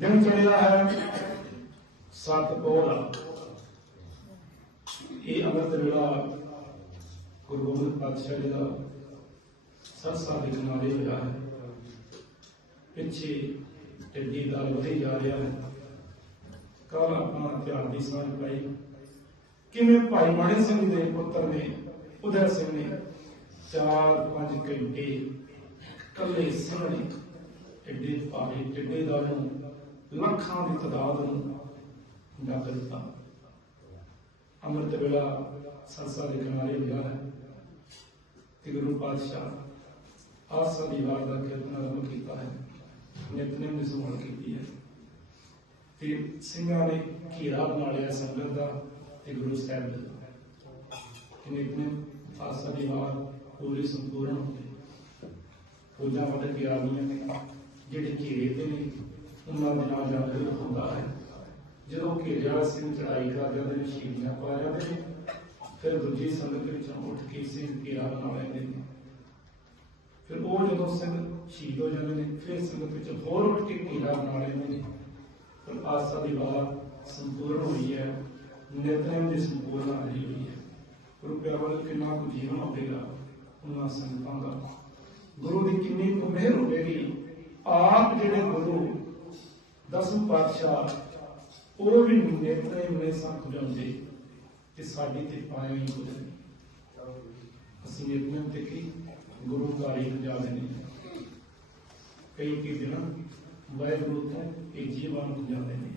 ਦਿਨ ਚੜਿਆ ਹੈ, ਸਤ ਪੋਰਾ ਇਹ ਅੰਮ੍ਰਿਤ ਵੇਲਾ ਗੁਰੂ ਗੋਬਿੰਦ ਪਾਤਸ਼ਾਹ ਜੀ ਦਾ ਸਰਸਾ ਦੇ ਕਿਨਾਰੇ ਹੋਇਆ ਹੈ। ਪਿੱਛੇ ਟੱਡੀ ਦਾ ਵਧੀ ਜਾ ਰਿਹਾ ਹੈ। ਕੱਲ ਆਪਣਾ ਧਿਆਨ ਦੀ ਸਾਂਝ ਪਾਈ? ਕਿਵੇਂ ਭਾਈ ਮਾਣੇ ਸਿੰਘ ਦੇ ਪੁੱਤਰ ਨੇ ਉਦੈ ਸਿੰਘ ਨੇ 4-5 ਘੰਟੇ ਕੱਲੇ ਸਿੰਘਣੇ ਟੱਡੇ ਭਾਵੇਂ ਟੱਡੇ ਦਾ ਨੂੰ ਲੱਖਾਂ ਦੀ ਤਾਦਾਦ ਨੂੰ ਡੱਕ ਦਿੱਤਾ ਅੰਮ੍ਰਿਤ ਵੇਲਾ ਸਰਸਾ ਦੇ ਕਿਨਾਰੇ ਹੋਇਆ ਹੈ ਤੇ ਗੁਰੂ ਪਾਤਸ਼ਾਹ ਆਸਾ ਦੀ ਦਾ ਕੀਰਤਨ ਆਰੰਭ ਕੀਤਾ ਹੈ। ਨਿਤਨੇਮ ਦੀ ਸੁਣ ਕੀਤੀ ਹੈ। ਤੇ ਸਿੰਘਾਂ ਨੇ ਘੇਰਾ ਬਣਾ ਲਿਆ ਸੰਗਤ ਦਾ ਤੇ ਗੁਰੂ ਸਾਹਿਬ ਦਾ। ਨਿਤਨੇਮ ਆਸਾ ਦੀ ਵਾਰ ਪੂਰੀ ਸੰਪੂਰਨ ਹੋ ਗਈ ਪੂਜਾ ਵੱਡ ਕੇ ਆਉਂਦੀਆਂ ਨੇ, ਜਿਹੜੇ ਘੇਰੇ ਤੇ ਨੇ ਉਹਨਾਂ ਦੇ ਨਾਲ ਹੁੰਦਾ ਹੈ। ਜਦੋਂ ਘੇਰਿਆ ਸਿੰਘ ਚੜਾਈ ਕਰ ਜਾਂਦੇ ਨੇ ਸ਼ਹੀਦੀਆਂ ਪਾ ਜਾਂਦੇ ਨੇ, ਫਿਰ ਦੂਜੀ ਸੰਗਤ ਵਿੱਚੋਂ ਉੱਠ ਕੇ ਸਿੰਘ ਘੇਰਾ ਬਣਾ ਲੈਂਦੇ ਨੇ। ਫਿਰ ਉਹ ਜਦੋਂ ਸਿੰਘ ਸ਼ਹੀਦ ਹੋ ਜਾਂਦੇ ਨੇ, ਫਿਰ ਸੰਗਤ ਵਿੱਚ ਹੋਰ ਉੱਠ ਕੇ ਘੇਰਾ ਬਣਾ ਲੈਂਦੇ ਨੇ। ਫਿਰ ਆਸਾ ਦੀ ਬਾਤ ਸੰਪੂਰਨ ਹੋਈ ਹੈ ਨਿਤਨੇਮ ਦੀ ਸੰਪੂਰਨ ਆਈ ਹੋਈ ਹੈ। ਗੁਰੂ ਪਿਆਰੇ ਕਿੰਨਾ ਕੁ ਜੀਵਨ ਹੋਵੇਗਾ, ਉਹਨਾਂ ਸੰਗਤਾਂ ਦਾ। ਗੁਰੂ ਦੀ ਕਿੰਨੀ ਕੁ ਮਿਹਰ ਹੋਵੇਗੀ, ਆਪ ਜਿਹੜੇ ਗੁਰੂ ਦਸਮ ਪਾਤਸ਼ਾਹ, ਉਹ ਵੀ ਨਿਤਨੇਮ ਨੇ ਸੰਤ ਜਾਂਦੇ ਤੇ ਸਾਡੀ ਤੇ ਪਾਏ ਹੀ ਕੁਝ ਅਸੀਂ ਨਿਤਨੇਮ ਤੇ ਕੀ ਗੁਰੂ ਤਾਰੀਖ ਜਾਦੇ ਨੇ। ਕਈ ਕਈ ਦਿਨ ਵਾਹਿਗੁਰੂ ਤੋਂ ਇਹ ਜੀਵਨ ਜਾਂਦੇ ਨੇ।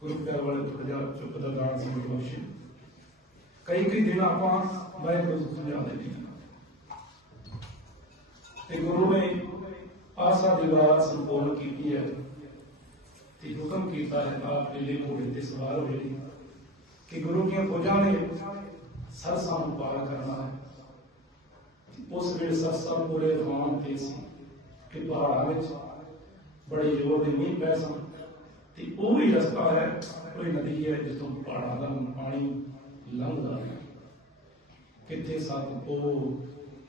ਗੁਰੂ ਪਿਆਰ ਵਾਲੇ ਥੋੜਾ ਚੁੱਪ ਦਾ ਦਾਨ ਸਿੰਘ ਬਖਸ਼ੇ। ਕਈ ਕਈ ਦਿਨ ਆਪਾਂ ਵਾਹਿਗੁਰੂ ਤੋਂ ਜਾਂਦੇ ਨੇ। ਤੇ ਗੁਰੂ ਨੇ ਆਸਾ ਦੀ ਬਾਤ ਸੰਪੂਰਨ ਕੀਤੀ ਹੈ ਤੇ ਹੁਕਮ ਕੀਤਾ ਹੈ ਆਪ ਲੀਲੇ ਘੋੜੇ ਤੇ ਸਵਾਰ ਹੋਏ ਕਿ ਗੁਰੂ ਦੀਆਂ ਫੌਜਾਂ ਨੇ ਸਰਸਾਂ ਨੂੰ ਪਾਰ ਕਰਨਾ ਹੈ। ਉਸ ਵੇਲੇ ਸਰਸਾ ਪੂਰੇ ਰਵਾਨ ਤੇ ਸੀ ਕਿ ਪਹਾੜਾਂ ਵਿੱਚ ਬੜੇ ਜ਼ੋਰ ਦੇ ਮੀਂਹ ਪੈ ਸਨ। ਤੇ ਉਹ ਵੀ ਰਸਤਾ ਹੈ ਕੋਈ ਨਦੀ ਹੈ ਜਿਸ ਤੋਂ ਪਹਾੜਾਂ ਦਾ ਪਾਣੀ ਲੰਘਦਾ ਹੈ। ਕਿਤੇ ਸਤ ਉਹ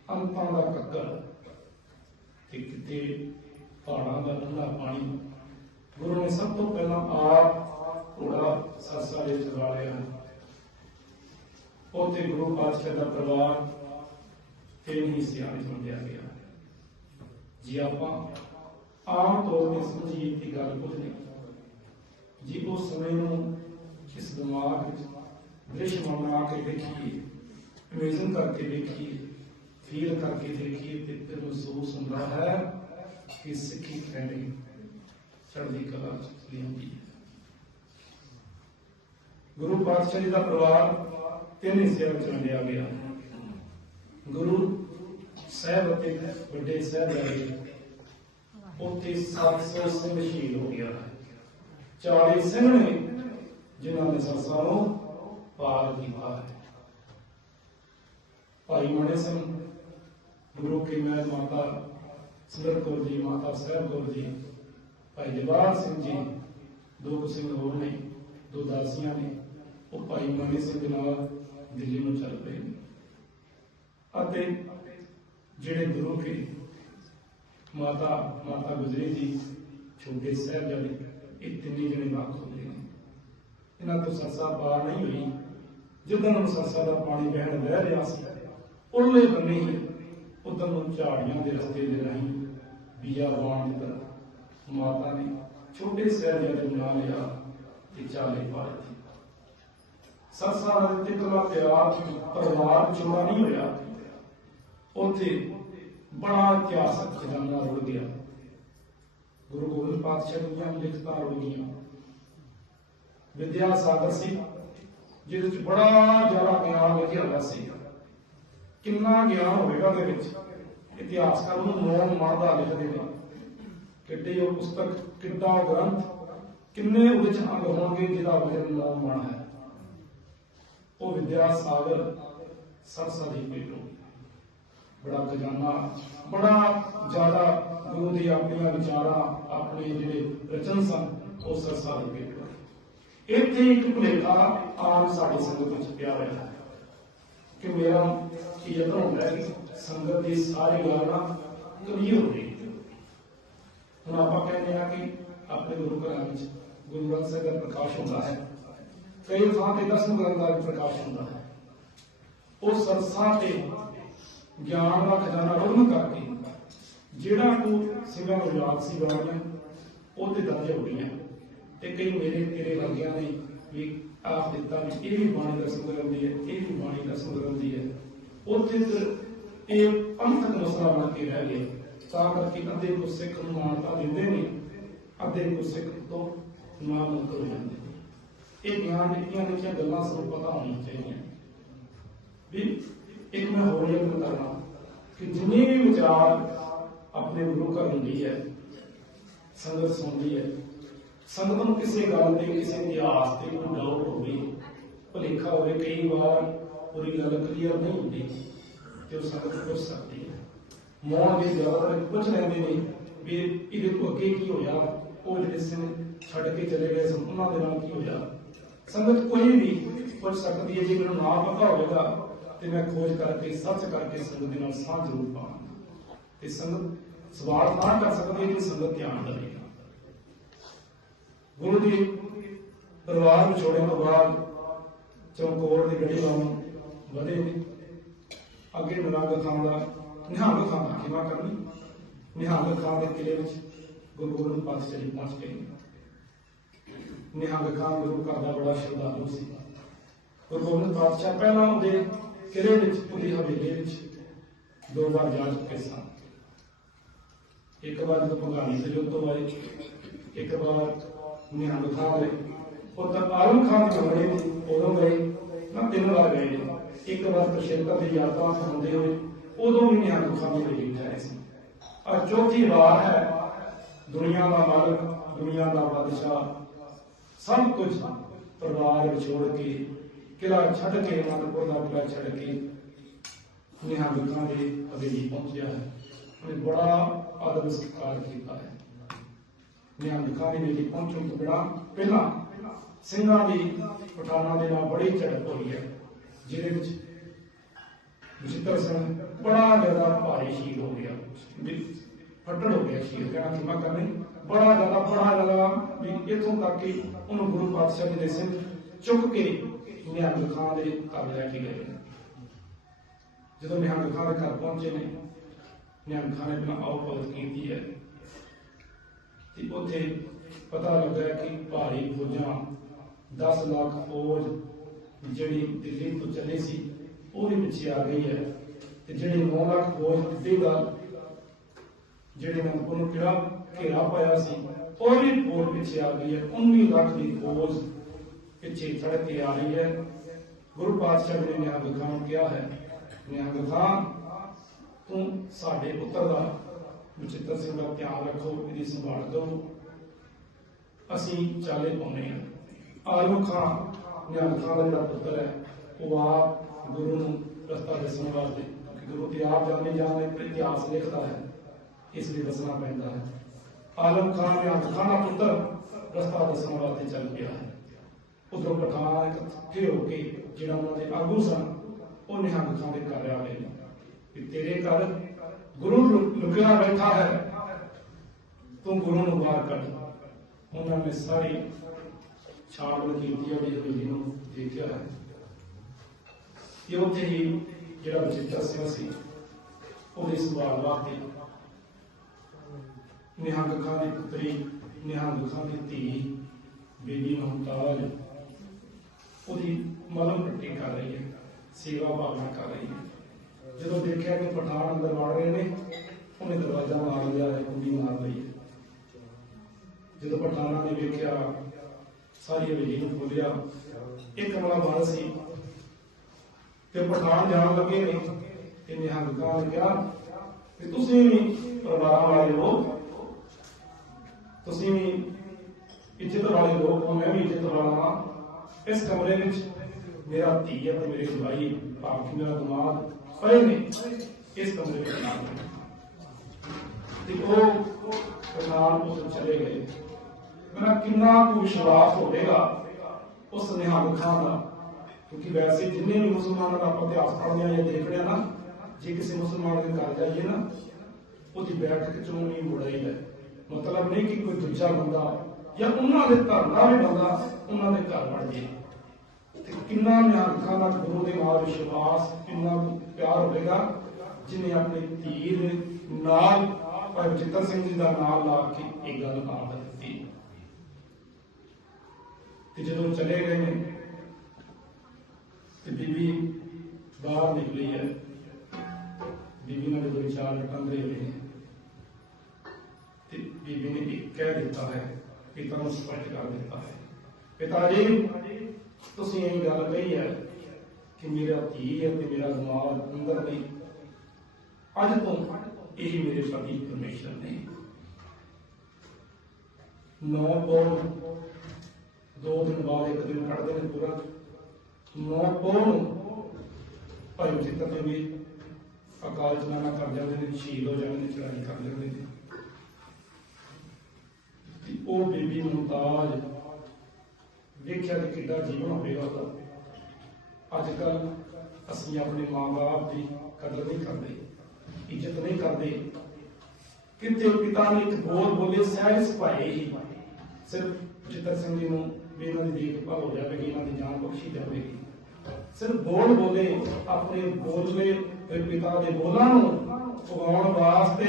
ਅੰਤਾਂ ਦਾ ਕੱਕਰ ਤੇ ਕਿਤੇ ਪਹਾੜਾਂ ਦਾ ਠੰਡਾ ਪਾਣੀ। ਗੁਰੂ ਨੇ ਸਭ ਤੋਂ ਪਹਿਲਾਂ ਆਪ ਘੋੜਾ ਸਰਸਾ ਵਿੱਚ ਚਲਾ ਲਿਆ। ਉੱਥੇ ਗੁਰੂ ਪਾਤਸ਼ਾਹ ਦਾ ਪਰਿਵਾਰ ਤਿੰਨ ਹਿੱਸਿਆਂ ਵਿੱਚ ਵੰਡਿਆ ਗਿਆ ਜੀ ਆਪਾਂ ਆਮ ਤੌਰ ਤੇ ਸਮਝੀਏ ਦੀ ਗੱਲ ਕੁਝ ਨਹੀਂ, ਜੀ ਉਸ ਸਮੇਂ ਨੂੰ ਇਸ ਦਿਮਾਗ ਵਿੱਚ ਦ੍ਰਿਸ਼ ਬਣਾ ਕੇ ਦੇਖੀਏ ਇਮੇਜਿਨ ਕਰਕੇ ਦੇਖੀਏ ਫੀਲ ਕਰਕੇ ਦੇਖੀਏ ਤੇ ਫਿਰ ਮਹਿਸੂਸ ਹੁੰਦਾ ਹੈ ਕਿ ਸਿੱਖੀ ਖੈੜੀ ਚੜ੍ਹਦੀ ਕਲਾ ਚ ਲਿਆਂਦੀ ਹੈ। ਗੁਰੂ ਪਾਤਸ਼ਾਹ ਜੀ ਦਾ ਪਰਿਵਾਰ ਤਿੰਨ ਹਿੱਸਿਆਂ ਵਿੱਚ ਵੰਡਿਆ ਗਿਆ। ਗੁਰੂ ਸਾਹਿਬ ਅਤੇ ਵੱਡੇ ਸਾਹਿਬ ਉੱਥੇ 700 ਸਿੰਘ ਸ਼ਹੀਦ ਹੋ ਗਿਆ। 40 ਸਿੰਘ ਨੇ ਜਿਨ੍ਹਾਂ ਨੇ ਸਰਸਾ ਨੂੰ ਪਾਰ ਕੀਤਾ ਹੈ। ਭਾਈ ਮਣੇ ਸਿੰਘ ਗੁਰੂ ਕੀ ਮਹਿਲ ਮਾਤਾ ਸੁੰਦਰ ਕੌਰ ਜੀ, ਮਾਤਾ ਸਾਹਿਬ ਕੌਰ ਜੀ, ਭਾਈ ਜਵਾਹਰ ਸਿੰਘ ਜੀ, ਦੋ ਕੁ ਸਿੰਘ ਹੋਰ ਨੇ, ਦੋ ਦਾਸੀਆਂ ਨੇ, ਉਹ ਭਾਈ ਮਨੀ ਸਿੰਘ ਦੇ ਨਾਲ ਦਿੱਲੀ ਨੂੰ ਚੱਲ ਪਏ ਅਤੇ ਜਿਹੜੇ ਗੁਰੂ ਕੇ ਮਾਤਾ ਮਾਤਾ ਗੁਜਰੀ ਜੀ, ਛੋਟੇ ਸਾਹਿਬਜ਼ਾਦੇ, ਇਹ ਤਿੰਨੇ ਜਣੇ ਵਾਕ ਹੋ ਗਏ ਨੇ। ਇਹਨਾਂ ਤੋਂ ਸੰਸਾ ਪਾਰ ਨਹੀਂ ਹੋਈ। ਜਿੱਦਾਂ ਨੂੰ ਸੰਸਾ ਦਾ ਪਾਣੀ ਵਹਿਣ ਵਹਿ ਰਿਹਾ ਸੀ, ਉਰਲੇ ਬੰਨੇ ਹੀ ਉਦੋਂ ਨੂੰ ਝਾੜੀਆਂ ਦੇ ਰਸਤੇ ਦੇ ਰਾਹੀਂ ਬੀਜਾ ਦੀ ਤਰ੍ਹਾਂ ਮਾਤਾ ਨੇ ਛੋਟੇ ਸਾਹਿਬਜ਼ਾਦੇ ਨੂੰ ਨਾਲ ਲਿਆ ਤੇ ਚਾਲੇ ਪਾ ਦਿੱਤੀ। ਸਰਸਾ ਦਾ ਤਿਕਲਾ ਪਿਆਰ ਪਰਿਵਾਰ ਚੁਣਾ ਨਹੀਂ ਹੋਇਆ। ਉੱਥੇ ਬੜਾ ਇਤਿਹਾਸਕ ਖਜ਼ਾਨਾ ਰੁੜ ਗਿਆ। ਗੁਰੂ ਗੋਬਿੰਦ ਪਾਤਸ਼ਾਹ ਦੀਆਂ ਲਿਖਤਾਂ ਰੁੜ ਗਈਆਂ। ਵਿਦਿਆ ਸਾਗਰ ਸੀ, ਜਿਹਦੇ ਵਿੱਚ ਬੜਾ ਜ਼ਿਆਦਾ ਗਿਆਨ ਲਿਖਿਆ ਹੋਇਆ ਸੀ। ਕਿੰਨਾ ਗਿਆਨ ਹੋਵੇਗਾ ਉਹਦੇ ਵਿੱਚ? ਇਤਿਹਾਸਕਾਰ ਨੂੰ ਨੌਨ ਮਰਦਾ ਲਿਖਦੇ ਨੇ। ਕਿੱਡੇ ਉਹ ਪੁਸਤਕ, ਕਿੱਡਾ ਉਹ ਗ੍ਰੰਥ, ਕਿੰਨੇ ਉਹਦੇ ਚ ਅੰਗ ਹੋਣਗੇ ਜਿਹਦਾ ਵਜਨ ਨੌਨ ਮਣ ਹੈ? ਉਹ ਵਿਦਿਆ ਸਾਗਰ ਸਰਸਾ ਪੇਟੋ। ਬੜਾ ਖਜ਼ਾਨਾ, ਬੜਾ ਜ਼ਿਆਦਾ ਗੁਰੂ ਦੇ ਆਪਣੀਆਂ ਵਿਚਾਰਾਂ, ਆਪਣੇ ਜਿਹੜੇ ਰਚਨ ਸਨ, ਉਹ ਸਰਸਾ ਦੇ ਪੇਟੋ। ਇੱਥੇ ਇੱਕ ਭੁਲੇਖਾ ਆਮ ਸਾਡੀ ਸੰਗਤ ਵਿੱਚ ਪਿਆ ਹੋਇਆ ਹੈ ਕਿ ਮੇਰਾ ਇਹ ਯਤਨ ਹੁੰਦਾ ਹੈ ਸੰਗਤ ਦੀ ਸਾਰੀ ਗੱਲਾਂ ਕਲੀਅਰ ਹੋ ਹੁਣ ਆਪਾਂ ਕਹਿੰਦੇ ਆ ਕਿ ਗੁਰੂ ਘਰਾਂ ਵਿੱਚ ਗੁਰੂ ਗ੍ਰੰਥ ਸਾਹਿਬ ਦਾ ਪ੍ਰਕਾਸ਼ ਹੁੰਦਾ ਹੈ। ਕਈ ਥਾਂ ਤੇ ਦਸਮ ਗ੍ਰੰਥ ਦਾ ਪ੍ਰਕਾਸ਼ ਹੁੰਦਾ ਹੈ। ਉਹ ਸਰਸਾ ਤੇ ਗਿਆਨ ਦਾ ਖਜ਼ਾਨਾ ਰੋਣ ਕਰਕੇ ਜਿਹੜਾ ਕੋ ਸਿੰਘਾਂ ਨੂੰ ਯਾਦ ਸੀ ਬਾਣੀਆਂ ਉਹ ਤੇ ਦਰਜ ਹੋ ਗਈਆਂ। ਤੇ ਕਈ ਮੇਰੇ ਤੇਰੇ ਵਰਗਿਆਂ ਨੇ ਵੀ ਆਖ ਦਿੱਤਾ ਵੀ ਇਹ ਵੀ ਬਾਣੀ ਦਾ ਸੰਗਰਮ ਦੀ ਹੈ, ਇਹ ਵੀ ਬਾਣੀ ਦਾ ਸੰਗਰਮ ਦੀ ਹੈ। ਉੱਥੇ ਇਹ ਪੰਥਕ ਮਸਲਾ ਬਣ ਕੇ ਰਹਿ ਗਿਆ। ਤਾਂ ਕਰਕੇ ਅੱਧੇ ਕੋ ਸਿੱਖ ਨੂੰ ਮਾਨਤਾ ਦਿੰਦੇ ਨੇ, ਅੱਧੇ ਕੋ ਸਿੱਖ ਤੋਂ ਨਾ ਮੁਕਤ ਜਾਂਦੇ ਇਹ ਗਿਆਨ ਨਿੱਕੀਆਂ ਨਿੱਕੀਆਂ ਗੱਲਾਂ ਸਾਨੂੰ ਪਤਾ ਹੋਣੀਆਂ ਚਾਹੀਦੀਆਂ। ਵੀ ਇੱਕ ਮੈਂ ਹੋਰ ਯਾਦ ਕਰਨਾ ਕਿ ਜਿੰਨੇ ਵੀ ਵਿਚਾਰ ਆਪਣੇ ਗੁਰੂ ਘਰ ਹੁੰਦੀ ਹੈ, ਸੰਗਤ ਸੁਣਦੀ ਹੈ, ਸੰਗਤ ਨੂੰ ਕਿਸੇ ਗੱਲ ਤੇ, ਕਿਸੇ ਇਤਿਹਾਸ ਤੇ ਕੋਈ ਡਾਊਟ ਹੋਵੇ, ਭੁਲੇਖਾ ਹੋਵੇ, ਕਈ ਵਾਰ ਪੂਰੀ ਗੱਲ ਕਲੀਅਰ ਨਹੀਂ ਹੁੰਦੀ ਤੇ ਉਹ ਸੰਗਤ ਪੁੱਛ ਸਕਦੀ ਹੈ ਮੌਨ ਦੀ ਜ਼ਿਆਦਾਤਰ ਪੁੱਛ ਲੈਂਦੇ ਨੇ ਵੀ ਇਹਦੇ ਤੋਂ ਅੱਗੇ ਕੀ ਹੋਇਆ, ਉਹ ਜਿਹੜੇ ਸਿੰਘ ਛੱਡ ਕੇ ਚਲੇ ਗਏ ਸਨ, ਉਹਨਾਂ ਦੇ ਨਾਲ ਕੀ ਹੋਇਆ? ਸੰਗਤ ਕੋਈ ਵੀ ਪੁੱਛ ਸਕਦੀ ਹੈ, ਜੇ ਮੈਨੂੰ ਨਾ ਪਤਾ ਹੋਵੇਗਾ ਤੇ ਮੈਂ ਖੋਜ ਕਰਕੇ, ਸੱਚ ਕਰਕੇ ਸੰਗਤ ਦੇ ਨਾਲ ਸਾਂਝ ਜ਼ਰੂਰ ਪਾਵਾਂ ਤੇ ਸੰਗਤ ਸਵਾਲ ਤਾਂ ਕਰ ਸਕਦੀ ਹੈ ਸੰਗਤ ਧਿਆਨ ਦੇਵੇਗਾ। ਗੁਰੂ ਜੀ ਪਰਿਵਾਰ ਵਿਛੋੜਨ ਤੋਂ ਬਾਅਦ ਚੌਕੋਰ ਦੀ ਗੜੀ ਵਾਂਗ ਵਧੇ ਨੇ। ਅੱਗੇ ਨਰੰਗ ਖਾਨ ਦਾ ਨਿਹੰਗ ਖਾਨ ਦਾ ਖਿਮਾ ਕਰਨੀ ਨਿਹੰਗ ਖਾਨ ਦੇ ਕਿਲੇ ਵਿੱਚ ਗੁਰੂ ਗੋਬਿੰਦ ਪਾਤਸ਼ਾਹ ਜੀ ਪਹੁੰਚ ਗਏ। ਨਿਹੰਗ ਖਾਨ ਗੁਰੂ ਘਰ ਦਾ ਬੜਾ ਸ਼ਰਧਾਲੂ ਸੀ। ਗੁਰੂ ਗੋਬਿੰਦ ਪਾਤਸ਼ਾਹ ਪਹਿਲਾਂ ਉਹਦੇ ਕਿਲੇ ਵਿੱਚ ਉਹਦੀ ਹਵੇਲੀ ਵਿੱਚ, ਦੋ ਵਾਰ ਜਾ ਚੁੱਕੇ ਸਨ। ਇੱਕ ਵਾਰ ਜਦੋਂ ਭਗਾਨੀ ਤੇ ਤੋਂ ਆਏ, ਇੱਕ ਵਾਰ ਨਿਹੰਗ ਖਾਨ ਦੇ ਉਹ ਤਾਂ ਆਲਮ ਖਾਨ ਦੇ ਬਣੇ ਉਦੋਂ ਗਏ, ਨਾ ਤਿੰਨ ਵਾਰ ਗਏ। ਨੇ ਇੱਕ ਵਾਰ ਤਸ਼ੱਦਦ ਦੀ ਯਾਤਰਾ ਤੋਂ ਹੁੰਦੇ ਹੋਏ ਉਦੋਂ ਵੀ ਨਿਹੰਗ ਖਾਨ ਦੇ ਲਈ ਠਹਿਰੇ ਸੀ। ਚੌਥੀ ਵਾਰ ਹੈ, ਦੁਨੀਆ ਦਾ ਮਾਲਕ ਦੁਨੀਆ ਦਾ ਬਾਦਸ਼ਾਹ ਸਭ ਕੁਝ ਪਰਿਵਾਰ ਵਿਛੋੜ ਕੇ ਕਿਲਾ ਛੱਡ ਕੇ, ਅਨੰਦਪੁਰ ਦਾ ਕਿਲਾ ਛੱਡ ਕੇ ਨਿਹੰਗ ਖਾਨ ਦੇ ਹਵੇਲੀ ਪਹੁੰਚਿਆ ਹੈ। ਉਹਨੇ ਬੜਾ ਆਦਰ ਸਤਿਕਾਰ ਕੀਤਾ ਹੈ। ਨਿਹੰਗ ਖਾਨ ਦੇ ਲਈ ਪਹੁੰਚਣ ਤੋਂ ਬੜਾ ਪਹਿਲਾਂ ਸਿੰਘਾਂ ਦੀ ਪਠਾਨਾਂ ਦੇ ਨਾਲ ਬੜੀ ਝੜਪ ਹੋਈ ਹੈ। ਜਿਹਦੇ ਵਿੱਚ ਵਿਚਿੱਤਰ ਸਿੰਘ ਬੜਾ ਜ਼ਿਆਦਾ ਭਾਰੀ ਸ਼ਹੀਦ ਹੋ ਗਿਆ। ਫੱਟੜ ਹੋ ਗਿਆ ਸ਼ਹੀਦ ਕਹਿਣਾ ਕਿਮਾ ਕਰਨੀ ਬੜਾ ਜ਼ਿਆਦਾ ਬੜਾ ਜ਼ਿਆਦਾ, ਵੀ ਇਥੋਂ ਤੱਕ ਕਿ ਉਹਨੂੰ ਗੁਰੂ ਪਾਤਸ਼ਾਹ ਜੀ ਦੇ ਸਿੰਘ ਚੁੱਕ ਕੇ ਨਿਹੰਗ ਖਾਨ ਦੇ ਘਰ ਲੈ ਕੇ ਗਏ। ਜਦੋਂ ਨਿਹੰਗ ਖਾਨ ਦੇ ਘਰ ਪਹੁੰਚੇ ਨੇ, ਨਿਹੰਗ ਖਾਨ ਨੇ ਆਪਣਾ ਆਓ ਕੀਤੀ ਹੈ। ਤੇ ਉੱਥੇ ਪਤਾ ਲੱਗਾ ਕਿ ਭਾਰੀ ਫੌਜਾਂ 10 ਲੱਖ ਫੌਜ ਜਿਹੜੀ ਦਿੱਲੀ ਤੋਂ ਚੱਲੀ ਸੀ, ਉਹ ਵੀ ਪਿੱਛੇ ਆ ਗਈ ਹੈ। ਤੇ ਜਿਹੜੀ 9 ਲੱਖ ਫੌਜ ਦਿੱਲੀ ਦਾ ਜਿਹੜੇ ਅਨੰਦਪੁਰ ਨੂੰ ਕਿਹੜਾ ਘੇਰਾ ਪਾਇਆ ਸੀ, ਉਹ ਵੀ ਫੌਜ ਪਿੱਛੇ ਆ ਗਈ ਹੈ। 19 ਲੱਖ ਦੀ ਫੌਜ ਪਿੱਛੇ ਚੜ ਕੇ ਆ ਰਹੀ ਹੈ। ਗੁਰੂ ਪਾਤਸ਼ਾਹ ਜੀ ਨੇ ਨਿਹੰਗ ਖਾਨ ਨੂੰ ਕਿਹਾ ਹੈ ਨਿਹੰਗ ਖਾਨ ਤੂੰ ਸਾਡੇ ਪੁੱਤਰ ਦਾ ਵਿਚਿੱਤਰ ਸਿੰਘ ਦਾ ਧਿਆਨ ਰੱਖੋ, ਇਹਦੀ ਸੰਭਾਲ ਕਰੋ। ਅਸੀਂ ਚਾਲੇ ਪਾਉਨੇ ਆ ਆਲਮ ਖਾਨ ਨਿਹੰਗ ਦਾ ਜਿਹੜਾ ਪੁੱਤਰ ਹੈ, ਉਹ ਆਪ ਗੁਰੂ ਨੂੰ ਰਸਤਾ ਦੱਸਣ ਵਾਸਤੇ ਕਿਉਂਕਿ ਗੁਰੂ ਤੇ ਆਪ ਜਾਣੇ ਜਾਣੇ ਤੇ ਇਤਿਹਾਸ ਲਿਖਦਾ ਹੈ, ਇਸ ਲਈ ਦੱਸਣਾ ਪੈਂਦਾ ਹੈ। ਆਲਮ ਖਾਨ ਨਿਹੰਗ ਖਾਨ ਦਾ ਪੁੱਤਰ ਰਸਤਾ ਦੱਸਣ ਵਾਸਤੇ ਚੱਲ ਪਿਆ ਹੈ। ਉਧਰੋਂ ਪਠਾਨ ਇਕੱਠੇ ਹੋ ਕੇ ਜਿਹੜਾ ਉਹਨਾਂ ਦੇ ਆਗੂ ਸਨ, ਉਹ ਨਿਹੰਗ ਖਾਨ ਦੇ ਘਰ ਆ ਗਏ। ਕਿ ਤੇਰੇ ਘਰ ਗੁਰੂ ਲੁ- ਲੁਕਿਆ ਬੈਠਾ ਹੈ, ਤੂੰ ਗੁਰੂ ਨੂੰ ਬਾਹਰ ਕੱਢ। ਉਹਨਾਂ ਨੇ ਸਾਰੀ ਛਾਣ ਕੀਤੀ ਉਹਦੀ ਹਵੇਲੀ ਨੂੰ ਦੇਖਿਆ ਹੈ ਇਹ ਉੱਥੇ ਹੀ ਜਿਹੜਾ ਬਚਿੱਤਰ ਸਿੰਘ ਸੀ, ਉਹਦੇ ਸੰਭਾਲ ਵਾਸਤੇ ਨਿਹੰਗ ਖਾਨ ਦੀ ਪੁੱਤਰੀ, ਨਿਹੰਗ ਖਾਨ ਦੀ ਧੀ, ਬੀਬੀ ਮੁਮਤਾਜ਼ ਉਹਦੀ ਮਲਮ ਪੱਟੀ ਕਰ ਰਹੀ ਹੈ, ਸੇਵਾ ਭਾਵਨਾ ਕਰ ਰਹੀ ਹੈ। ਜਦੋਂ ਦੇਖਿਆ ਕਿ ਪਠਾਨ ਅੰਦਰ ਵੜ ਰਹੇ ਨੇ, ਉਹਨੇ ਦਰਵਾਜ਼ਾ ਮਾਰ ਲਿਆ ਹੈ ਕੁੰਡੀ ਮਾਰ ਲਈ। ਜਦੋਂ ਪਠਾਨਾਂ ਨੇ ਵੇਖਿਆ ਸਾਰੀ ਹਵੇਲੀ ਨੂੰ ਖੋਲਿਆ ਇੱਕ ਕਮਰਾ ਬੰਦ ਸੀ। ਤੇ ਪਠਾਨ ਜਾਣ ਲੱਗੇ ਨੇ। ਤੇ ਨਿਹੰਗ ਖਾਨ ਨੇ ਕਿਹਾ ਤੁਸੀਂ ਵੀ ਪਰਿਵਾਰਾਂ ਵਾਲੇ ਹੋ। ਤੁਸੀਂ ਵੀ ਇੱਜ਼ਤ ਵਾਲੇ ਲੋਕ ਹੋ ਮੈਂ ਵੀ ਇੱਜ਼ਤ ਵਾਲਾ ਹਾਂ। ਇਸ ਕਮਰੇ ਵਿੱਚ ਮੇਰਾ ਧੀ ਹੈ ਤੇ ਮੇਰੇ ਜਵਾਈ ਭਾਵ ਮੇਰਾ ਦਿਮਾਗ ਪਏ ਨੇ। ਇਸ ਕਮਰੇ ਵਿੱਚ ਤੇ ਉਹ ਨਾਲ ਉਸ ਚਲੇ ਗਏ। ਮੇਰਾ ਕਿੰਨਾ ਕੁ ਵਿਸ਼ਵਾਸ ਹੋਵੇਗਾ ਉਸ ਨਿਹੰਗ ਖਾਨ ਦਾ? ਕਿਉਂਕਿ ਵੈਸੇ ਜਿੰਨੇ ਵੀ ਮੁਸਲਮਾਨਾਂ ਦਾ ਆਪਾਂ ਇਤਿਹਾਸ ਪੜ੍ਹਦੇ ਆ ਜਾਂ ਦੇਖਦੇ ਆ ਨਾ, ਜੇ ਕਿਸੇ ਮੁਸਲਮਾਨ ਦੇ ਘਰ ਜਾਈਏ ਨਾ, ਉਹਦੀ ਬੈਠਕ ਚੋਂ ਨਹੀਂ ਮੁੜਾਈਦਾ ਮਤਲਬ ਨਹੀਂ ਕਿ ਕੋਈ ਦੂਜਾ ਬੰਦਾ ਜਾਂ ਉਹਨਾਂ ਦੇ ਧਰਮ ਦਾ ਵੀ ਬੰਦਾ ਉਹਨਾਂ ਦੇ ਘਰ ਵੜ ਜੇ। ਤੇ ਕਿੰਨਾ ਨਿਆਂਖਾਂ ਦਾ ਗੁਰੂ ਦੇ ਨਾਲ ਵਿਸ਼ਵਾਸ, ਕਿੰਨਾ ਪਿਆਰ ਹੋਵੇਗਾ ਜਿਹਨੇ ਆਪਣੇ ਧੀਰ ਨਾਲ, ਭਾਈ ਬਚਿੱਤਰ ਸਿੰਘ ਜੀ ਦਾ ਨਾਮ ਲਾ ਕੇ ਇਹ ਗੱਲ ਆਪ ਦਿੱਤੀ ਤੇ ਜਦੋਂ ਚਲੇ ਗਏ ਨੇ, ਤੇ ਬੀਬੀ ਬਾਹਰ ਨਿਕਲੀ ਹੈ। ਬੀਬੀ ਨੇ ਜਦੋਂ ਵਿਚਾਰ ਟੰਗਰੇ ਹੋਏ ਨੇ, ਤੇ ਬੀਬੀ ਨੇ ਇੱਕ ਕਹਿ ਦਿੱਤਾ ਹੈ ਪਿਤਾ ਨੂੰ ਸਪਸ਼ਟ ਕਰ ਦਿੱਤਾ ਹੈ। ਪਿਤਾ ਜੀ, ਤੁਸੀਂ ਇਹ ਗੱਲ ਕਹੀ ਹੈ ਕਿ ਮੇਰਾ ਧੀ ਹੈ ਤੇ ਮੇਰਾ ਦਿਮਾਗ ਅੰਦਰ ਨਹੀਂ। ਅੱਜ ਤੋਂ ਇਹ ਮੇਰੇ ਪਤੀ ਪਰਮੇਸ਼ਰ ਨੇ। ਨੌ ਪੌਣ ਦੋ ਦਿਨ ਬਾਅਦ, ਇੱਕ ਦਿਨ ਕੱਢਦੇ ਨੇ ਪੂਰਾ। ਨੌ ਪੌਣ ਭਾਈ ਚਿੱਤਰ ਦੇ ਵੀ ਅਕਾਲ ਚਲਾਣਾ ਕਰ ਜਾਂਦੇ ਨੇ, ਸ਼ਹੀਦ ਹੋ ਜਾਂਦੇ ਨੇ ਚੜਾਈ ਕਰ ਜਾਂਦੇ ਨੇ। ਤੇ ਉਹ ਬੀਬੀ ਮੁਮਤਾਜ ਵੇਖਿਆ ਕਿ ਕਿੱਡਾ ਜੀਵਨ ਹੋਵੇਗਾ ਉਹਦਾ। ਅੱਜ ਕੱਲ ਅਸੀਂ ਆਪਣੇ ਮਾਂ-ਬਾਪ ਦੀ ਕਦਰ ਨਹੀਂ ਕਰਦੇ, ਇੱਜ਼ਤ ਨਹੀਂ ਕਰਦੇ। ਕਿਤੇ ਪਿਤਾ ਨੇ ਇੱਕ ਬੋਲ ਬੋਲੇ, ਸਹਿਜ ਸੁਭਾਏ ਹੀ। ਸਿਰਫ ਜਿੱਤਰ ਸਿੰਘ ਜੀ ਨੂੰ ਵੀ ਇਹਨਾਂ ਦੀ ਦੇਖਭਾਲ ਹੋ ਜਾਵੇਗੀ ਇਹਨਾਂ ਦੀ ਜਾਨ ਬਖਸ਼ੀ ਜਾਵੇਗੀ ਸਿਰਫ ਬੋਲ ਬੋਲੇ, ਆਪਣੇ ਬੋਲੇ ਤੇ ਪਿਤਾ ਦੇ ਬੋਲਾਂ ਨੂੰ ਉਗਾਉਣ ਵਾਸਤੇ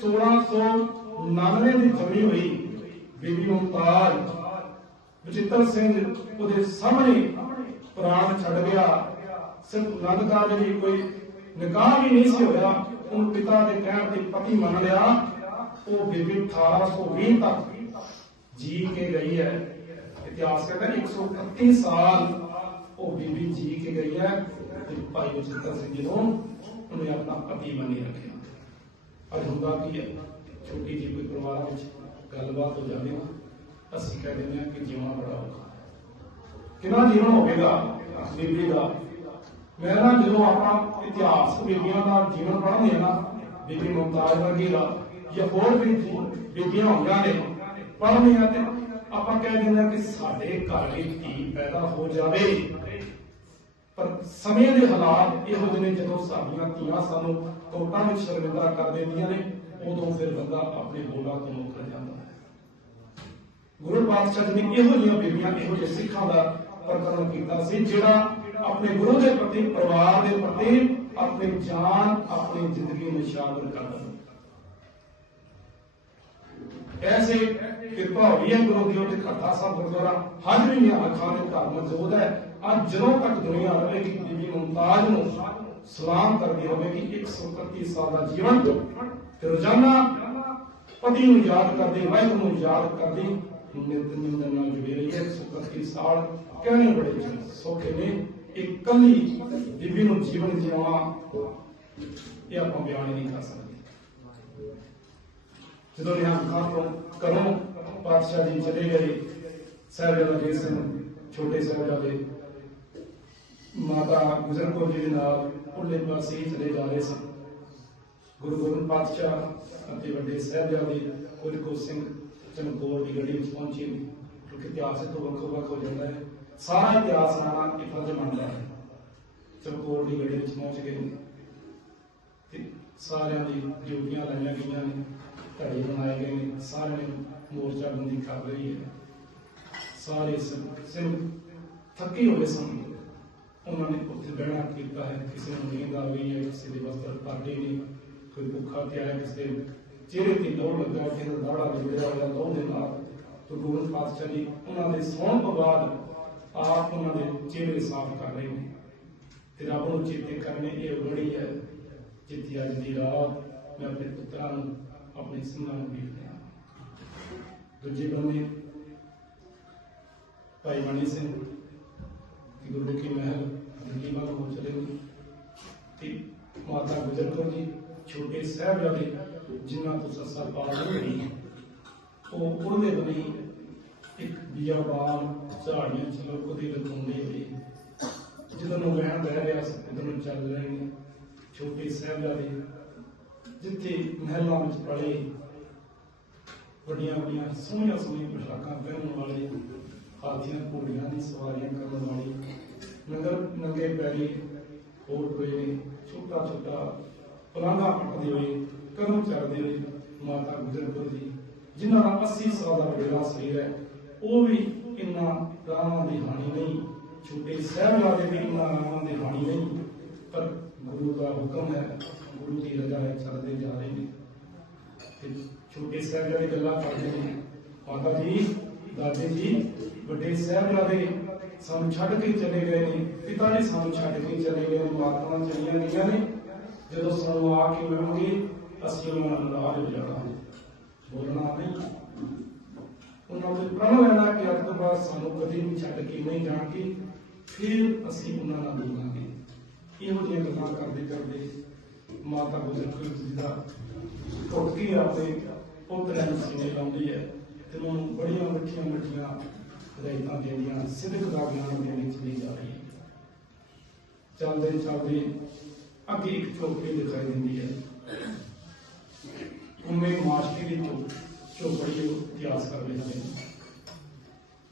1699 ਦੀ ਜਮੀ ਹੋਈ ਬੀਬੀ ਮੁਮਤਾਜ। ਬਚਿੱਤਰ ਸਿੰਘ ਉਹਦੇ ਸਾਹਮਣੇ ਪ੍ਰਾਣ ਛੱਡ ਗਿਆ। ਸਿਰਫ ਨੰਦਕਾਰ ਦੇ ਲਈ ਕੋਈ ਨਿਕਾਹ ਵੀ ਨਹੀਂ ਸੀ ਹੋਇਆ, ਉਹਨੂੰ ਪਿਤਾ ਦੇ ਕਹਿਣ ਤੇ ਪਤੀ ਮੰਨ ਲਿਆ, ਉਹ ਬੀਬੀ 1820 ਤੱਕ ਜੀ ਕੇ ਗਈ ਹੈ। ਇਤਿਹਾਸ ਕਹਿੰਦਾ 131 ਸਾਲ ਉਹ ਬੀਬੀ ਜੀ ਕੇ ਗਈ ਹੈ, ਤੇ ਭਾਈ ਬਚਿੱਤਰ ਸਿੰਘ ਜੀ ਨੂੰ ਉਹਨੇ ਆਪਣਾ ਪਤੀ ਮੰਨੀ ਰੱਖਿਆ। ਅੱਜ ਹੁੰਦਾ ਕੀ ਹੈ? ਛੋਟੀ ਜਿਹੀ ਕੋਈ ਪਰਿਵਾਰ ਵਿੱਚ ਗੱਲਬਾਤ ਹੋ ਜਾਂਦੀ ਹੈ। ਅਸੀਂ ਕਹਿ ਦਿੰਦੇ ਹਾਂ ਕਿ ਜੀਵਨ ਬੜਾ ਔਖਾ ਕਿੰਨਾ ਜੀਵਨ ਹੋਵੇਗਾ ਬੀਬੀ ਦਾ। ਮੈਂ ਨਾ ਜਦੋਂ ਆਪਣਾ ਇਤਿਹਾਸ ਬੀਬੀਆਂ ਦਾ ਜੀਵਨ ਪੜ੍ਹਦੇ ਹਾਂ ਨਾ, ਬੀਬੀ ਮੁਮਤਾਜ਼ ਵਰਗੀ ਦਾ ਜਾਂ ਹੋਰ ਵੀ ਬੀਬੀਆਂ ਹੁੰਦੀਆਂ ਨੇ ਪੜ੍ਹਨੀਆਂ ਤੇ ਆਪਾਂ ਕਹਿ ਦਿੰਦੇ ਹਾਂ ਕਿ ਸਾਡੇ ਘਰ ਵਿੱਚ ਧੀ ਪੈਦਾ ਹੋ ਜਾਵੇ। ਪਰ ਸਮੇਂ ਦੇ ਹਾਲਾਤ ਇਹੋ ਜਿਹੇ ਨੇ ਜਦੋਂ ਸਾਡੀਆਂ ਧੀਆਂ ਸਾਨੂੰ ਕੋਟਾਂ ਵਿੱਚ ਸ਼ਰਮਿੰਦਾ ਕਰ ਦਿੰਦੀਆਂ ਨੇ, ਉਦੋਂ ਫਿਰ ਬੰਦਾ ਆਪਣੇ ਬੋਲਾਂ ਤੋਂ ਮੁੱਕਰ ਜਾਂਦਾ ਹੈ। ਗੁਰੂ ਪਾਤਸ਼ਾਹ ਜੀ ਨੇ ਇਹੋ ਜਿਹੀਆਂ ਬੀਬੀਆਂ ਇਹੋ ਜਿਹੇ ਸਿੱਖਾਂ ਦਾ ਪ੍ਰਕਰਮ ਕੀਤਾ ਸੀ, ਜਿਹੜਾ ਆਪਣੇ ਗੁਰੂ ਦੇ ਪ੍ਰਤੀ, ਪਰਿਵਾਰ ਦੇ ਪ੍ਰਤੀ, ਆਪਣੀ ਜਾਨ, ਆਪਣੀ ਜ਼ਿੰਦਗੀ ਨਿਸ਼ਾਵਰ ਕਰਦਾ ਐਸੇ ਕਿਰਪਾ ਹੋਈ ਹੈ ਗੁਰੂ ਦੀ ਉਹਦੇ ਖੱਟਾ ਸਾਹਿਬ ਗੁਰਦੁਆਰਾ ਹਰ ਮਹੀਨੇ ਅੱਖਾਂ ਦੇ ਘਰ ਮੌਜੂਦ ਹੈ। ਅੱਜ ਜਦੋਂ ਤੱਕ ਦੁਨੀਆ ਰਹੇਗੀ ਬੀਬੀ ਮੁਮਤਾਜ ਨੂੰ ਸਲਾਮ ਕਰਦੀ ਹੋਵੇਗੀ 131 ਸਾਲ ਦਾ ਜੀਵਨ। ਤੇ ਰੋਜ਼ਾਨਾ ਪਤੀ ਨੂੰ ਯਾਦ ਕਰਦੀ, ਵਾਹਿਗੁਰੂ ਨੂੰ ਯਾਦ ਕਰਦੀ ਨਿਤ ਨਿੰਦਨ ਨਾਲ ਜੁੜੀ ਰਹੀ ਹੈ 131 ਸਾਲ ਕਹਿਣੇ ਬੜੇ ਸੌਖੇ ਨੇ ਇੱਕ ਕੱਲੀ ਬੀਬੀ ਨੂੰ ਜੀਵਨ ਜਿਉਣਾ, ਇਹ ਆਪਾਂ ਬਿਆਨ ਹੀ ਨਹੀਂ ਕਰ ਸਕਦੇ। ਜਦੋਂ ਨਿਹੰਕਾਰ ਤੋਂ ਕਰੋ ਪਾਤਸ਼ਾਹ ਜੀ ਚਲੇ ਗਏ, ਸਾਹਿਬਜ਼ਾਦਾ ਜੀ ਸਿੰਘ, ਛੋਟੇ ਸਾਹਿਬਜ਼ਾਦੇ, ਮਾਤਾ ਗੁਜਰ ਕੌਰ ਜੀ ਦੇ ਨਾਲ ਉੱਲੇ ਪਾਸੇ ਹੀ ਚਲੇ ਜਾ ਰਹੇ ਸਨ। ਗੁਰੂ ਗੋਬਿੰਦ ਪਾਤਸ਼ਾਹ ਅਤੇ ਵੱਡੇ ਸਾਹਿਬਜ਼ਾਦੇ ਕੁਲਕੋ ਸਿੰਘ ਚਮਕੌਰ ਦੀ ਗੜੀ ਵਿੱਚ ਪਹੁੰਚੇ। ਨੇ ਕਿਉਂਕਿ ਇਤਿਹਾਸ ਤੋਂ ਵੱਖੋ ਵੱਖ ਹੋ ਜਾਂਦਾ ਹੈ। ਸਾਰਾ ਇਤਿਹਾਸ ਆਣਾ ਇੱਕ ਫਰਜ਼ ਮੰਨਦਾ ਹੈ। ਚਮਕੌਰ ਦੀ ਗੜੀ ਵਿੱਚ ਪਹੁੰਚ ਗਏ। ਤੇ ਸਾਰਿਆਂ ਦੀ ਡਿਊਟੀਆਂ ਲਾਈਆਂ ਗਈਆਂ ਨੇ। ਘੜੇ ਬਣਾਏ ਗਏ ਨੇ ਸਾਰਿਆਂ ਮੋਰਚਾ ਬੰਦੀ ਕਰ ਰਹੀ ਹੈ। ਸਾਰੇ ਸਿਰ ਥੱਕੇ ਹੋਏ ਸਨ। ਉਹਨਾਂ ਨੇ ਉੱਥੇ ਬਹਿਣਾ ਕੀਤਾ ਹੈ, ਕਿਸੇ ਨੂੰ ਨੀਂਦ ਆ ਗਈ ਹੈ, ਕਿਸੇ ਦੇ ਵਸਤਰ ਪਾਟੇ ਨਹੀਂ ਕੋਈ ਭੁੱਖਾ ਪਿਆ ਕਿਸੇ ਚਿਹਰੇ ਤੇ ਲੋੜ ਲੱਗਾ, ਕਿਸੇ ਦਾ ਦਾੜਾ ਲਿਬੜਿਆ ਹੋਇਆ ਲੋੜ ਦੇ ਨਾਲ ਤੋਂ ਗੁਰੂ ਪਾਤਸ਼ਾਹ ਜੀ ਉਹਨਾਂ ਦੇ ਸੌਣ ਤੋਂ ਬਾਅਦ ਆਪ ਉਹਨਾਂ ਦੇ ਚਿਹਰੇ ਸਾਫ਼ ਕਰ ਰਹੇ ਨੇ। ਤੇ ਰੱਬ ਨੂੰ ਚੇਤੇ ਕਰਨੇ ਇਹ ਬੜੀ ਹੈ, ਜਿੱਥੇ ਅੱਜ ਦੀ ਰਾਤ ਮੈਂ ਆਪਣੇ ਪੁੱਤਰਾਂ ਨੂੰ ਆਪਣੇ ਸਿੰਘਾਂ ਨੂੰ ਵੇਖ ਰਿਹਾ ਦੂਜੇ ਬੰਨੇ ਭਾਈ ਮਣੀ ਸਿੰਘ ਤੇ ਗੁਰੂ ਕੀ ਮਹਿਲ, ਦਿੱਲੀ ਵੱਲ ਚਲੇ ਗਏ। ਤੇ ਮਾਤਾ ਗੁਜਰ ਕੌਰ ਜੀ, ਛੋਟੇ ਸਾਹਿਬਜ਼ਾਦੇ, ਜਿਨ੍ਹਾਂ ਤੋਂ ਸੱਸਾ ਪਾਲ ਹੋਈ ਉਹ ਉਹਦੇ ਬਣੀ ਇੱਕ ਬਿਆਬਾਨ ਝਾੜੀਆਂ ਚਲੋ ਕਦੇ ਲਗਾਉਂਦੇ ਹੋਏ ਜਦੋਂ ਨੂੰ ਵਹਿਣ ਬਹਿ ਰਿਹਾ ਸੀ, ਉਦੋਂ ਚੱਲ ਰਹੇ ਨੇ। ਛੋਟੇ ਸਾਹਿਬਜ਼ਾਦੇ ਜਿੱਥੇ ਮਹਿਲਾਂ ਵਿੱਚ ਪੜੇ ਵੱਡੀਆਂ ਵੱਡੀਆਂ ਸੋਹਣੀਆਂ ਸੋਹਣੀਆਂ ਪੁਸ਼ਾਕਾਂ ਪਹਿਨਣ ਵਾਲੇ ਹਾਥੀਆਂ ਘੋੜੀਆਂ ਦੀ ਸਵਾਰੀਆਂ ਕਰਨ ਵਾਲੇ ਨਗਰ ਨੰਗੇ ਪੈਰੀ ਹੋਰ ਹੋਏ ਛੋਟਾ ਛੋਟਾ ਪਲਾਂਘਾ ਪੱਟਦੇ ਹੋਏ, ਕਰਮ ਚੜਦੇ ਹੋਏ ਮਾਤਾ ਗੁਜਰ ਜੀ, ਜਿਨ੍ਹਾਂ ਦਾ 80 ਸਾਲ ਦਾ ਬੇੜਾ ਸਰੀਰ ਹੈ, ਉਹ ਵੀ ਇੰਨਾ ਰਾਮਾਂ ਦੀ ਹਾਨੀ ਨਹੀਂ, ਛੋਟੇ ਸਾਹਿਬਜ਼ਾਦੇ ਵੀ ਇੰਨਾ ਰਾਮਾਂ ਦੀ ਹਾਨੀ ਨਹੀਂ, ਪਰ ਗੁਰੂ ਦਾ ਹੁਕਮ ਹੈ ਗੁਰੂ ਦੀ ਰਜ਼ਾ ਹੈ ਚੱਲਦੇ ਜਾ ਰਹੇ ਨੇ ਤੇ ਛੋਟੇ ਸਾਹਿਬਜ਼ਾਦੇ ਗੱਲਾਂ ਕਰਦੇ ਨੇ ਮਾਤਾ ਜੀ ਦਾਦੇ ਜੀ ਵੱਡੇ ਸਾਹਿਬਜ਼ਾਦੇ ਸਾਨੂੰ ਛੱਡ ਕੇ ਚਲੇ ਗਏ ਨੇ ਪਿਤਾ ਜੀ ਸਾਨੂੰ ਛੱਡ ਕੇ ਚਲੇ ਗਏ ਨੇ ਮਾਤਾਵਾਂ ਚਲੀਆਂ ਗਈਆਂ ਨੇ ਜਦੋਂ ਸਾਨੂੰ ਆ ਕੇ ਮਿਲਣਗੇ ਅਸੀਂ ਉਹਨਾਂ ਨਾਲ ਨਾਰਾਜ਼ ਹੋ ਜਾਣਾ ਹੈ ਬੋਲਣਾ ਨਹੀਂ ਉਹਨਾਂ ਦੇ ਪ੍ਰਣ ਲੈਣਾ ਕਿ ਅੱਜ ਤੋਂ ਬਾਅਦ ਸਾਨੂੰ ਕਦੇ ਵੀ ਛੱਡ ਕੇ ਨਹੀਂ ਜਾਣਗੇ ਫਿਰ ਅਸੀਂ ਉਹਨਾਂ ਨਾਲ ਮਿਲਾਂਗੇ ਇਹੋ ਜਿਹੀਆਂ ਗੱਲਾਂ ਕਰਦੇ ਕਰਦੇ ਮਾਤਾ ਗੁਜਰ ਕੌਰ ਜੀ ਦਾ ਟੁੱਟ ਕੇ ਆਪਣੇ ਪੁੱਤਰਾਂ ਨੂੰ ਸੀਨੇ ਲਾਉਂਦੀ ਹੈ ਤੇ ਉਹਨੂੰ ਬੜੀਆਂ ਮਿੱਠੀਆਂ ਮਿੱਠੀਆਂ ਹਦਾਇਤਾਂ ਦੇਣੀਆਂ, ਸਿੱਧਕ ਦਾ ਗਿਆਨ ਦੇਣ ਵਿੱਚ ਜਾ ਰਹੀ। ਹੈ ਚੱਲਦੇ ਚੱਲਦੇ ਅੱਗੇ ਇੱਕ ਚੌਕੜੀ ਦਿਖਾਈ ਦਿੰਦੀ ਹੈ। ਉਮੇ ਮਾਸਟਰੀ ਦੀ ਚੌ ਇਤਿਹਾਸ ਕਰ ਰਹੇ ਹਨ।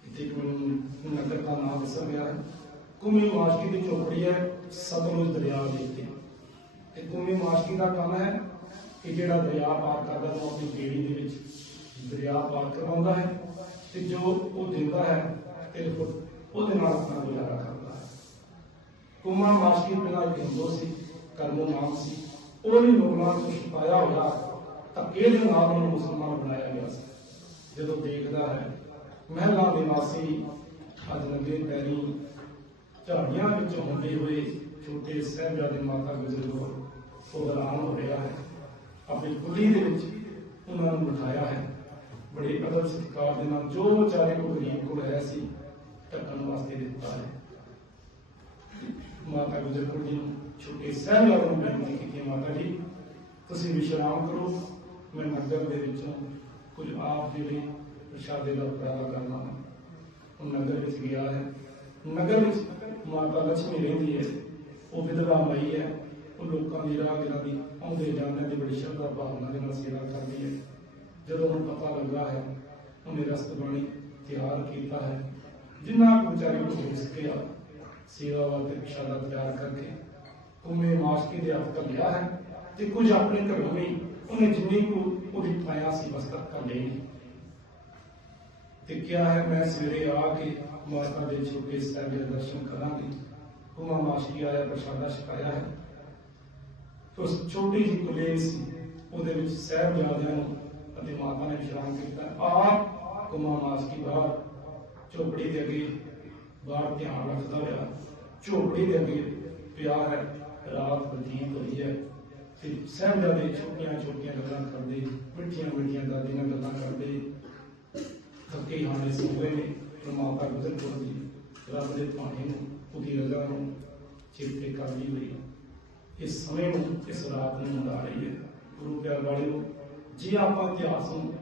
ਇੱਥੇ ਇੱਕ ਨਗਰ ਦਾ ਨਾਮ ਦੱਸਿਆ ਗਿਆ ਹੈ। ਕੁਮੀ ਮਾਸਟਰੀ ਦੀ ਚੌਕੜੀ ਹੈ ਸਤਲੁਜ ਦਰਿਆ ਦੇ ਉੱਤੇ। ਤੇ ਕੁਮੀ ਮਾਸਕੀ ਦਾ ਕੰਮ ਹੈ। ਕਿ ਜਿਹੜਾ ਦਰਿਆ ਪਾਰ ਕਰਦਾ ਉਹ ਆਪਣੀ ਬੇੜੀ ਦੇ ਵਿੱਚ ਦਰਿਆ ਪਾਰ ਕਰਵਾਉਂਦਾ ਹੈ ਤੇ ਜੋ ਉਹ ਦਿੰਦਾ ਹੈ, ਤੇ ਉਹਦੇ ਨਾਲ ਆਪਣਾ ਗੁਜ਼ਾਰਾ ਕਰਦਾ ਹੈ। ਕੁਮਾ ਮਾਸਟਰੀ ਬਿਨਾਂ ਇੱਕ ਹਿੰਦੂ ਸੀ, ਕਰਮੋ ਨਾਮ ਸੀ। ਉਹ ਵੀ ਮੁਗਲਾਂ ਤੋਂ ਛੁਪਾਇਆ ਹੋਇਆ ਧੱਕੇ ਦੇ ਨਾਲ ਉਹਨੂੰ ਮੁਸਲਮਾਨ ਬਣਾਇਆ ਗਿਆ ਸੀ। ਜਦੋਂ ਦੇਖਦਾ ਹੈ, ਮਹਿਲਾ ਨਿਵਾਸੀ ਵਾਸੀ ਅੱਜ ਲੱਗੇ ਪੈਰੀ ਝਾੜੀਆਂ ਵਿੱਚ ਹੁੰਦੇ ਹੋਏ ਛੋਟੇ ਸਾਹਿਬਜ਼ਾਦੇ ਮਾਤਾ ਗੁਜਰ ਕੌਰ ਉਹ ਹੈਰਾਨ ਹੋ ਰਿਹਾ ਹੈ ਆਪਣੀ ਕੁਲੀ ਦੇ ਵਿੱਚ ਉਹਨਾਂ ਨੂੰ ਬਿਠਾਇਆ ਹੈ ਬੜੇ ਅਦਬ ਸਤਿਕਾਰ ਦੇ ਨਾਲ ਜੋ ਵਿਚਾਰੇ ਕੋ ਗਰੀਬ ਕੋਲ ਹੈ ਸੀ ਢੱਕਣ ਵਾਸਤੇ ਦਿੱਤਾ ਹੈ ਮਾਤਾ ਗੁਜਰ ਕੌਰ ਜੀ ਨੂੰ ਛੋਟੇ ਸਾਹਿਬਜ਼ਾਦੇ ਨੂੰ ਬੇਨਤੀ ਕੀਤੀ ਮਾਤਾ ਜੀ ਤੁਸੀਂ ਵਿਸ਼ਰਾਮ ਕਰੋ ਮੈਂ ਨਗਰ ਦੇ ਵਿੱਚੋਂ ਕੁਝ ਆਪ ਜਿਹੜੇ ਪ੍ਰਸ਼ਾਦੇ ਦਾ ਉਪਰਾਲਾ ਕਰਨਾ ਉਹ ਨਗਰ ਵਿੱਚ ਗਿਆ ਹੈ ਨਗਰ ਵਿੱਚ ਮਾਤਾ ਲక్ష్ਮੀ ਰਹਿੰਦੀ ਹੈ ਉਹ ਵਿਧਵਾ ਮਾਈ ਹੈ ਉਹ ਲੋਕਾਂ ਦੀ ਰਾਹ ਦੀ ਆਉਂਦੇ ਜਾਂਦੇ ਦੀ ਬੜੀ ਸ਼ਰਧਾ ਭਾਵਨਾ ਦੇ ਨਾਲ ਸੇਵਾ ਕਰਦੀ ਹੈ। ਜਦੋਂ ਉਹਨੂੰ ਪਤਾ ਲੱਗਾ ਹੈ, ਉਹਨੇ ਰਸਤ ਤਿਆਰ ਕੀਤਾ ਹੈ। ਜਿੰਨਾ ਕੁ ਵਿਚਾਰੇ ਨੂੰ ਹੋ ਸਕਿਆ, ਸੇਵਾ ਵਾਸਤੇ ਪ੍ਰਸ਼ਾਦਾ ਤਿਆਰ ਕਰਕੇ ਉਮੇ ਮਾਸਕੀ ਦੇ ਹੱਥ ਲਿਆ ਹੈ ਤੇ ਕੁਝ ਆਪਣੇ ਘਰੋਂ ਵੀ ਉਹਨੇ ਜਿੰਨੀ ਕੁ ਉਹਦੀ ਪਾਇਆ ਸੀ ਬਸ ਕਰ ਲਈ। ਤੇ ਕਿਹਾ ਹੈ, ਮੈਂ ਸਵੇਰੇ ਆ ਕੇ ਮਾਤਾ ਦੇ ਛੋਟੇ ਸਾਹਿਬ ਦੇ ਦਰਸ਼ਨ ਕਰਾਂਗੀ। ਉਮਾ ਮਾਸਕੀ ਆਇਆ, ਪ੍ਰਸ਼ਾਦਾ ਛਕਾਇਆ ਹੈ। ਉਸ ਛੋਟੀ ਜਿਹੀ ਕੁਲੇਰ ਸੀ, ਉਹਦੇ ਵਿੱਚ ਸਾਹਿਬਜ਼ਾਦਿਆਂ ਨੂੰ ਅਤੇ ਮਾਤਾ ਨੇ ਵਿਸ਼ਰਾਮ ਕੀਤਾ। ਆਪ ਕੁਮਾ ਮਾਸਕੀ ਬਾਹਰ ਝੋਪੜੀ ਦੇ ਅੱਗੇ ਬਾਹਰ ਧਿਆਨ ਰੱਖਦਾ ਹੋਇਆ, ਝੋਪੜੀ ਦੇ ਅੱਗੇ ਪਿਆ ਹੈ, ਰਾਤ ਬਤੀਤ ਹੋਈ ਹੈ। ਤੇ ਸਾਹਿਬਜ਼ਾਦੇ ਛੋਟੀਆਂ ਛੋਟੀਆਂ ਗੱਲਾਂ ਕਰਦੇ, ਮਿੱਠੀਆਂ ਮਿੱਠੀਆਂ ਦਾਦੀ ਨਾਲ ਗੱਲਾਂ ਕਰਦੇ, ਥੱਕੇ ਹਾਣੇ ਸੋ ਹੋਏ ਨੇ ਪਰ ਗੁਜ਼ਰ ਕੌਰ ਜੀ ਰੱਬ ਦੇ ਭਾਣੇ ਨੂੰ, ਉਹਦੀ ਰਜ਼ਾ ਨੂੰ ਚੇਤੇ ਕਰ ਹੋਈ ਇਸ ਸਮੇਂ ਨੂੰ, ਇਸ ਰਾਤ ਨੂੰ ਮੁੰਡਾ ਰਹੀ ਹੈ ਗੁਰੂ ਪਿਆਰ ਵਾਲਿਓ, ਜੇ ਆਪਾਂ ਇਤਿਹਾਸ ਨੂੰ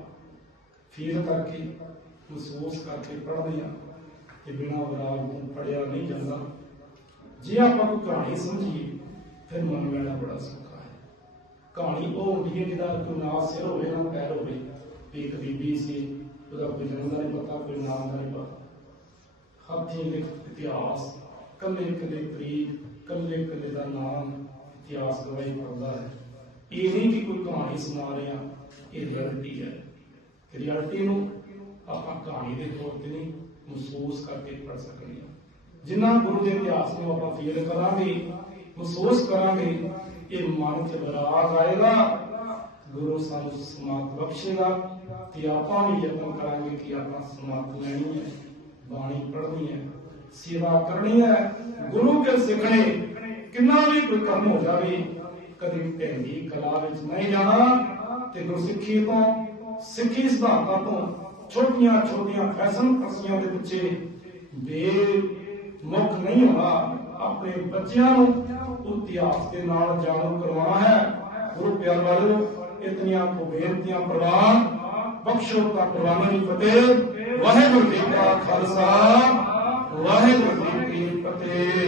ਫੀਲ ਕਰਕੇ, ਮਹਿਸੂਸ ਕਰਕੇ ਪੜ੍ਹਦੇ ਹਾਂ ਕਿ ਬਿਨਾਂ ਵਿਰਾਗ ਤੋਂ ਪੜਿਆ ਨਹੀਂ ਜਾਂਦਾ, ਜੇ ਆਪਾਂ ਕੋਈ ਕਹਾਣੀ ਸਮਝੀਏ, ਫਿਰ ਮਨ ਲੈਣਾ ਬੜਾ ਸੌਖਾ ਹੈ। ਕਹਾਣੀ ਉਹ ਹੁੰਦੀ ਹੈ ਜਿਹਦਾ ਕੋਈ ਨਾ ਸਿਰ ਹੋਵੇ, ਨਾ ਪੈਰ ਹੋਵੇ, ਵੀ ਇੱਕ ਬੀਬੀ ਸੀ, ਉਹਦਾ ਕੋਈ ਜਨਮ ਦਾ ਨਹੀਂ ਪਤਾ, ਕੋਈ ਨਾਮ ਦਾ ਨਹੀਂ ਪਤਾ। ਹਾਥੀ ਲਿਖਤ ਇਤਿਹਾਸ ਕੱਲੇ ਕੱਲੇ ਤਰੀਕ ਕੱਲੇ ਕੱਲੇ ਦਾ ਨਾਮ ਇਤਿਹਾਸ ਗਵਾਹੀ ਕਰਦਾ ਹੈ। ਇਹ ਨਹੀਂ ਕਿ ਕੋਈ ਕਹਾਣੀ ਸੁਣਾ ਰਹੇ, ਇਹ ਰਿਐਲਿਟੀ ਹੈ। ਰਿਐਲਿਟੀ ਨੂੰ ਆਪਾਂ ਕਹਾਣੀ ਦੇ ਤੌਰ ਤੇ ਨਹੀਂ, ਮਹਿਸੂਸ ਕਰਕੇ ਪੜ ਸਕਦੇ ਹਾਂ। ਜਿੰਨਾ ਗੁਰੂ ਦੇ ਇਤਿਹਾਸ ਨੂੰ ਆਪਾਂ ਫੀਲ ਕਰਾਂਗੇ, ਮਹਿਸੂਸ ਕਰਾਂਗੇ, ਇਹ ਮਨ 'ਚ ਵਿਰਾਗ ਆਏਗਾ। ਗੁਰੂ ਸਾਨੂੰ ਸਮਾਤ ਬਖਸ਼ੇਗਾ ਤੇ ਆਪਾਂ ਵੀ ਯਤਨ ਕਰਾਂਗੇ ਕਿ ਆਪਾਂ ਸਮਾਤ ਲੈਣੀ ਹੈ, ਬਾਣੀ ਪੜ੍ਹਨੀ ਹੈ, ਸੇਵਾ ਕਰਨੀ ਹੈ। ਗੁਰੂ ਕੇ ਸਿੱਖਣੇ? ਕਿੰਨਾ ਵੀ ਕੋਈ ਕੰਮ ਹੋ ਜਾਵੇ, ਕਦੇ ਢੈਂਦੀ ਕਲਾ ਵਿੱਚ ਨਹੀਂ ਜਾਣਾ, ਤੇ ਗੁਰਸਿੱਖੀ ਤੋਂ ਸਿੱਖੀ ਸਿਧਾਂਤਾਂ ਤੋਂ ਛੋਟੀਆਂ ਛੋਟੀਆਂ ਫੈਸ਼ਨ ਫਸੀਆਂ ਦੇ ਪਿੱਛੇ ਬੇ ਮੁੱਖ ਨਹੀਂ ਹੋਣਾ। ਆਪਣੇ ਬੱਚਿਆਂ ਨੂੰ ਇਤਿਹਾਸ ਦੇ ਨਾਲ ਜਾਣੂ ਕਰਵਾਉਣਾ ਹੈ। ਗੁਰੂ ਪਿਆਰ ਵਾਲਿਓ, ਇਤਨੀਆਂ ਕੋ ਬੇਨਤੀਆਂ ਪ੍ਰਵਾਨ, ਬਖਸ਼ੋ ਤਾਂ ਪ੍ਰਵਾਨਾਂ ਦੀ ਫਤਿਹ। ਵਾਹਿਗੁਰੂ ਜੀ ਕਾ ਖਾਲਸਾ, ਵਾਹਿਗੁਰੂ ਜੀ ਕੀ ਫਤਿਹ।